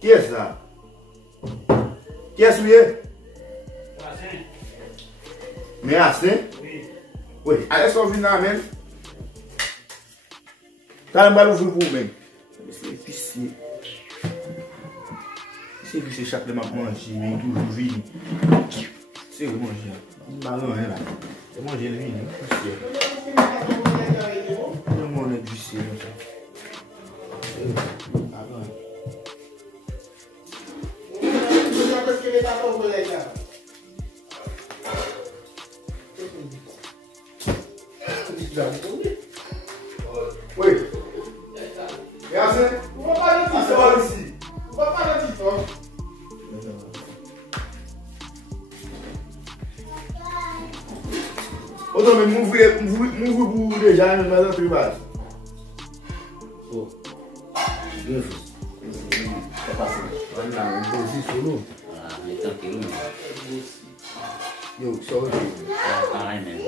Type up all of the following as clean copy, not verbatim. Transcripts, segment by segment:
Qui est ça? Qui est celui-là? Mais assez? Oui. Oui. Allez, ça vient là même. T'as un ballon pour vous-même. C'est épicé. C'est épicé chaque fois que je mange, mais toujours vide. C'est vous manger. Un ballon là. C'est manger le vide. Le monde est du ciel. Oui. Et assez? On va pas le titre ici. On va pas le titre. Autant mais m'ouvrir pour déjà une maison privée. Oh. Bien fait. C'est pas ça. On a un dossier sur nous. Ah, mais tranquille. Yo, sorry. Pareil même.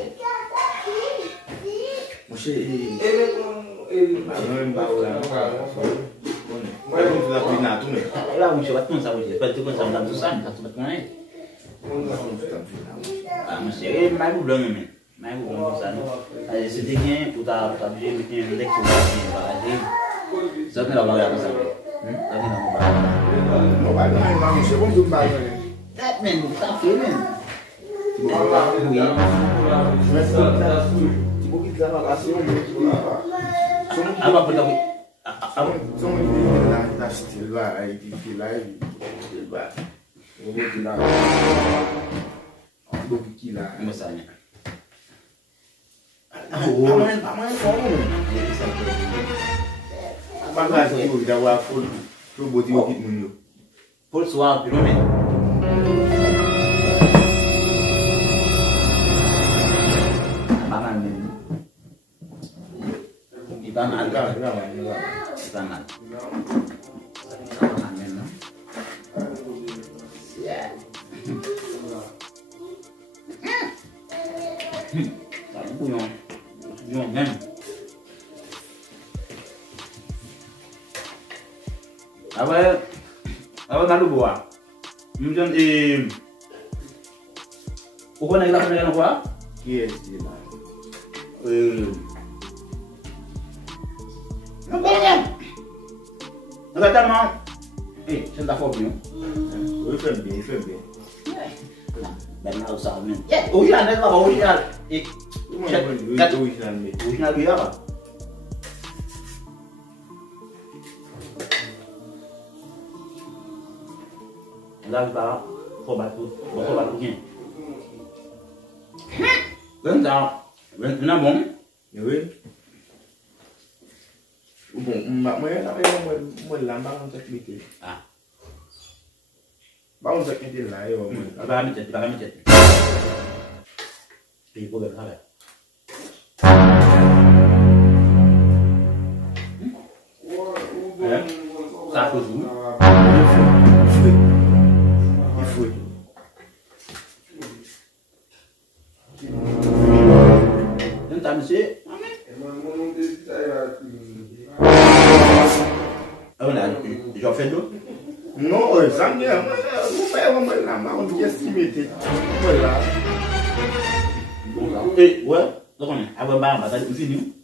Mon chéri. Là où je vais tout ça, je vais tout ça dans tout ça, ça se passe rien. Ah, mon chéri, mais vous blanc même. Mais vous blanc ça. C'était bien pour ta budget, mais un index pour ça que la bagarre comme ça. Ça que la bagarre. Non, c'est bon de bagarre. Ça même, ça fait même. Oui. Apa pun tahu? Apa? Semua kita still lah, itu lagi, still bah. Boleh kita, boleh kita. Misalnya. Oh, paman kamu. Paman itu kita buat full, robot itu kita mundur. Full suara, piromen. Tangan, tangan. Ya. Punya men. Apa nalu buah? Mungkin Kau nak lakukan apa? Yes, yes. Não ganha! Não vai dar mal! Ei, você não tá fofinho? Eu fui bem, foi bem. Bem mal usado mesmo. Hoje já, né? Hoje já. Hoje já mesmo. Hoje já viu, ó. Lá está, roubar tudo. Vou roubar tudo aqui. Então, não é bom? Eu vi. Mbak mau lambang untuk bikin. Ah. Bang untuk bikin lah yo. Bakal micet. Ibu berapa? Satu dulu. Ifui. Entah mesti. Já fez do? Não, já não vai uma lá, mas onde é se meter? Foi lá. Ei, ué, tô com a bamba, tá de vinho.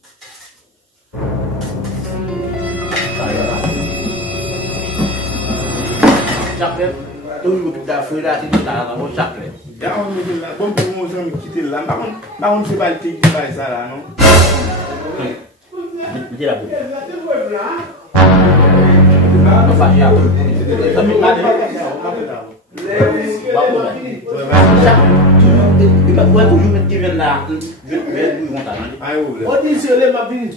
Já fez. Tudo que tá fora assim tá lá, vou já fez. Já onde lá, bom por um jogo que tem lá, mas onde você vai ter que vai lá, não? Mentira, pô. Não faz já. Também lá dentro. Fica com o jumen que vem lá. Vem montar, né? Onde isso eu lembro a vir?